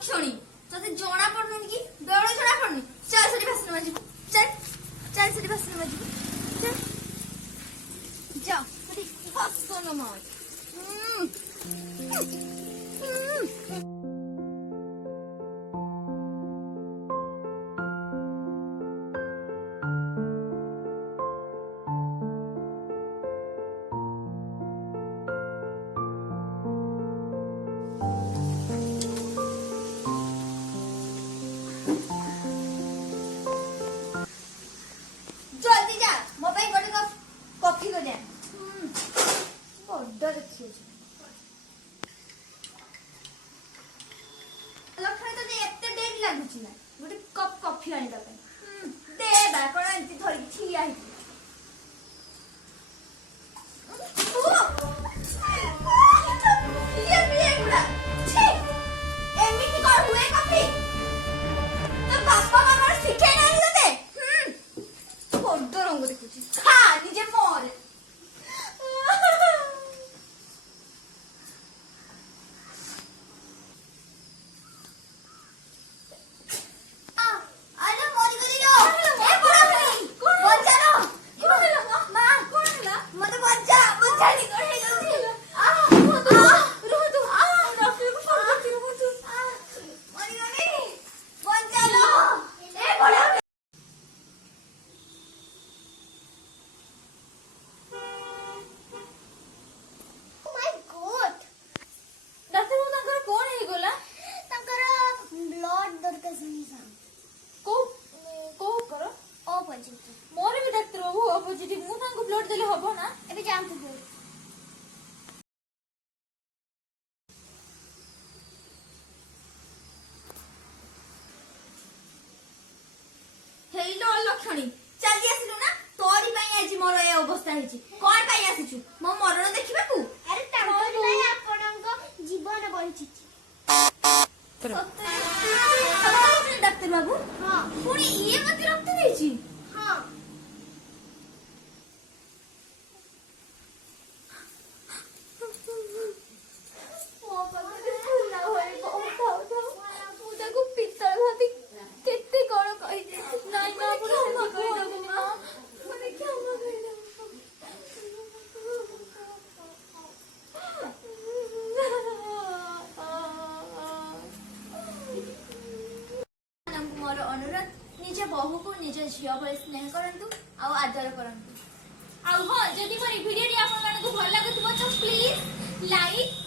लक्षणी तते जणा पड़नुन कि बेळ जणा पड़नी चल सरी भाषण माजी चल चल सरी भाषण माजी चल जा सरी भाषण माज जल्दी जा मो पे गोटे कप कॉफी को दे बड्ड देखिए लखन तो एते डेरी लागुची ना गोटे कप कॉफी आनी दे दे बा कोन एंती धरि ठिया है ये पिए गुडा छी एमिति कर हुए कॉफी तो पापा मामा सिखे नाही दे बड्ड रंग देखुची खा निजे मोर मोर भी डाक्टर बाबू अपोजिट मु तांको ब्लड देले हबो ना एबे जाम थु हेलो लक्षणी चल आसिलु ना तोरी पई आज मोर ए अवस्था हेची कोन पई आसिचु मो मरण देखिबा तू अरे तांको पई आपनको जीवन बढिछि डाक्टर बाबू हां पुणी ये मत रक्त देछि हां मो पकड़े फुला होई को मुदा को पित्तल भाती केते कोन कहि नाइ ना पुरा हम कहि दबु ना मने क्या हम कहि दबु मोर अनुरोध निजे बहु को निजे झियो भଳି स्नेह करंतु आ आदर करंतु आ हां जदि मोर वीडियो टी आपन मानको भल लागुतबो तो प्लीज लाइक